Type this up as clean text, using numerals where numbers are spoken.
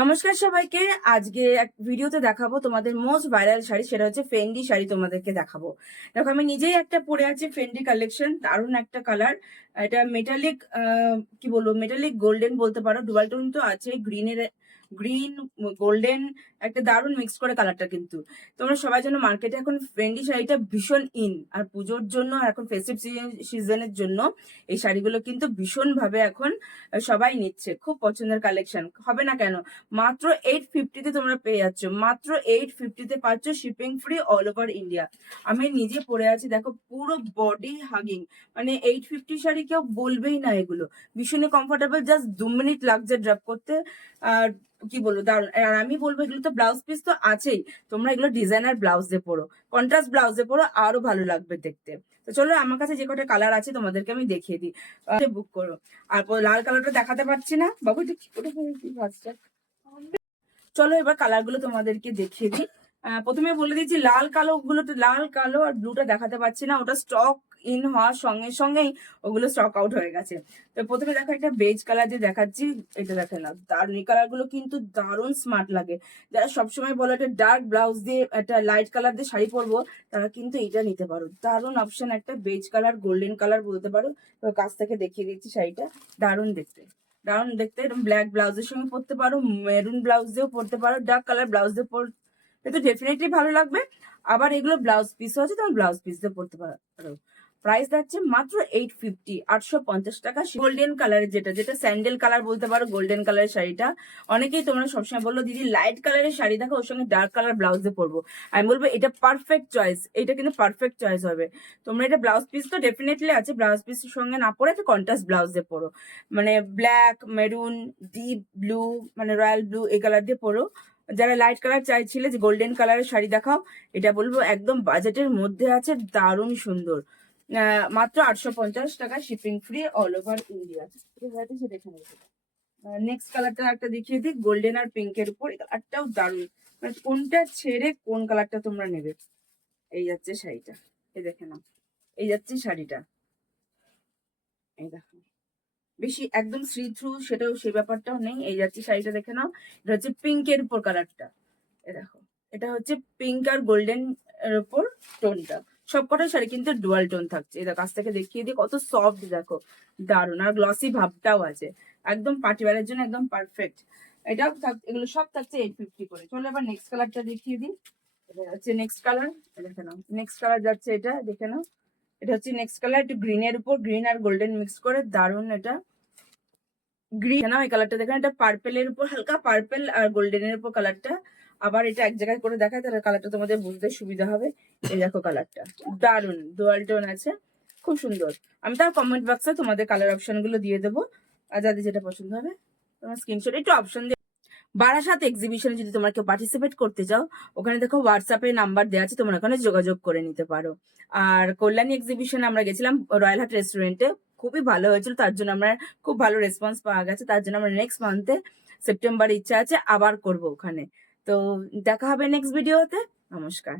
নমস্কার সবাইকে। আজকে এক ভিডিওতে দেখাবো তোমাদের মোস্ট ভাইরাল শাড়ি, সেটা হচ্ছে ফেন্ডি শাড়ি তোমাদেরকে দেখাবো। দেখো আমি নিজেই একটা পরে আছি ফেন্ডি কালেকশন, দারুণ একটা কালার। এটা মেটালিক কি বলবো, মেটালিক গোল্ডেন বলতে পারো, ডুয়াল টোন তো আছে, গ্রিন গোল্ডেন একটা দারুণ মিক্স করে কালারটা। কিন্তু তোমরা সবাই জানো মার্কেটে এখন ফেন্ডি শাড়িটা ভীষণ ইন, আর পুজোর জন্য আর এখন ফেস্টিভ সিজনের জন্য এই শাড়িগুলো কিন্তু ভীষণ ভাবে এখন সবাই নিচ্ছে। খুব পছন্দের কালেকশন, হবে না কেন। মাত্র 850-তে তোমরা পেয়ে যাচ্ছ, মাত্র 850-তে পাচ্ছ, shipping free all over India. আমি নিজে পরে আছি, দেখো পুরো বডি হাগিং, মানে 850 শাড়ি কেউ বলবেই না। এগুলো ভীষণই কমফোর্টেবল, জাস্ট 2 মিনিট লাগছে ড্রপ করতে। আর কি বলবো, দারুণ। আর আমি বলবো এগুলো তো ব্লাউজ পিস তো আছেই, তোমরা এগুলো ডিজাইনার ব্লাউজ দিয়ে পরো, কন্ট্রাস্ট ব্লাউজ দিয়ে পরো, আরো ভালো লাগবে দেখতে। তো চলো, আমার কাছে যে কটা কালার আছে তোমাদেরকে আমি দেখিয়ে দিই, বুক করো। আর লাল কালারটা দেখাতে পারছি না বাবু, এটা কি করে ফার্স্টটা। চলো এবার কালার গুলো তোমাদেরকে দেখিয়ে দিই। প্রথমে বলে দিচ্ছি, লাল কালো আর ব্লুটা দেখাতে পাচ্ছি না, ওটা স্টক ইন হওয়ার সঙ্গে সঙ্গেই ওগুলো স্টক আউট হয়ে গেছে। তো প্রথমে দেখো একটা বেজ কালার দিয়ে দেখাচ্ছি, এটা দেখে না, দারুণ। এই কালার গুলো কিন্তু দারুণ স্মার্ট লাগে। যারা সবসময় বলো একটা ডার্ক ব্লাউজ দিয়ে একটা লাইট কালার দিয়ে শাড়ি পরবো, তারা কিন্তু এটা নিতে পারো। দারুণ অপশন একটা, বেজ কালার গোল্ডেন কালার বলতে পারো। তো কাছ থেকে দেখিয়ে দিচ্ছি শাড়িটা, দারুণ দেখতে, দারুণ দেখতে। এরকম ব্ল্যাক ব্লাউজের সঙ্গে পরতে পারো, মেরুন ব্লাউজ দিয়েও পরতে পারো, ডার্ক কালার ব্লাউজ দিয়ে পরতে তো ডেফিনেটলি ভালো লাগবে। আবার এগুলো ব্লাউজ পিসও আছে, তুমি ব্লাউজ পিস দিয়ে পরতে পারো। প্রাইস যাচ্ছে মাত্র 850, 850 টাকা। গোল্ডেন কালারের, যেটা যেটা স্যান্ডেল কালার বলতে পারো, গোল্ডেন কালারের শাড়িটা। অনেকেই তোমরা সবসময় বললো দিদি লাইট কালারের শাড়ি দেখো, ওর সঙ্গে ডার্ক কালার ব্লাউজ দিয়ে পরবো। আমি বলবো এটা পারফেক্ট চয়েস, এটা কিন্তু পারফেক্ট চয়েস হবে। তোমরা এটা ব্লাউজ পিস তো ডেফিনেটলি আছে, ব্লাউজ পিসের সঙ্গে না পরে একটা কন্ট্রাস্ট ব্লাউজ দিয়ে পরো, মানে ব্ল্যাক, মেরুন, ডিপ ব্লু, মানে রয়্যাল ব্লু, এই কালার দিয়ে পরো। যারা লাইট কালার চাইছিলে যে গোল্ডেন কালারের শাড়ি দেখাও, এটা বলবো একদম বাজেটের মধ্যে আছে, দারুণ সুন্দর। মাত্র 850 টাকা, shipping free all over India. Next কালারটা একটা দেখিয়ে দিই, গোল্ডেন আর পিঙ্কের উপর, এই কালারটাও দারুণ। মানে কোনটা ছেড়ে কোন কালারটা তোমরা নেবে। এই যাচ্ছে শাড়িটা, এই দেখে নাও, এই যাচ্ছে শাড়িটা, এই দেখো, বেশি একদম থ্রি থ্রু সেটাও, সে ব্যাপারটাও নেই। এই যাচ্ছে শাড়িটা, দেখে নাও। এটা হচ্ছে পিঙ্কের উপর কালারটা, এ দেখো, এটা হচ্ছে পিঙ্ক আর গোল্ডেন এর উপর টোনটা। সবকটা শাড়ি কিন্তু ডুয়াল টোন থাকছে। এটা কাছ থেকে দেখিয়ে দিই, কত সফট দেখো, দারুণ। আর গ্লসি ভাবটাও আছে, একদম পার্টি ওয়্যারের জন্য একদম পারফেক্ট। এটাও এগুলো সব থাকছে 850 করে। চলো এবার নেক্সট কালারটা দেখিয়ে দিই। এটা হচ্ছে নেক্সট কালার, দেখে নাও। নেক্সট কালার যাচ্ছে এটা, দেখে নাও। এটা হচ্ছে নেক্সট কালার, একটু গ্রিনের উপর, গ্রিন আর গোল্ডেন মিক্স করে, দারুণ। এটা গ্রিন নাও, এই কালারটা দেখেন, এটা পার্পেলের উপর, হালকা পার্পেল আর গোল্ডেনের উপর কালারটা। আবার এটা এক জায়গায় করে দেখায়, তাহলে কালারটা তোমাদের বুঝতে সুবিধা হবে। এই দেখো কালারটা, দারুণ ডুয়াল টোন আছে, খুব সুন্দর। আমি তার কমেন্ট বক্সে তোমাদের কালার অপশন গুলো দিয়ে দেবো, আর যাদের যেটা পছন্দ হবে তোমার স্ক্রিনশট একটু অপশন দিয়ে। বারাসাত এক্সিবিশনে যদি তোমরা কেউ পার্টিসিপেট করতে চাও, ওখানে দেখো হোয়াটসঅ্যাপে নাম্বার দেওয়া আছে, তোমরা ওখানে যোগাযোগ করে নিতে পারো। আর কল্যাণী এক্সিবিশনে আমরা গেছিলাম রয়্যাল হাট রেস্টুরেন্টে, খুবই ভালো হয়েছিল, তার জন্য আমরা খুব ভালো রেসপন্স পাওয়া গেছে, তার জন্য আমরা নেক্সট মান্থে সেপ্টেম্বর ইচ্ছা আছে আবার করব ওখানে। তো দেখা হবে নেক্সট ভিডিওতে। নমস্কার।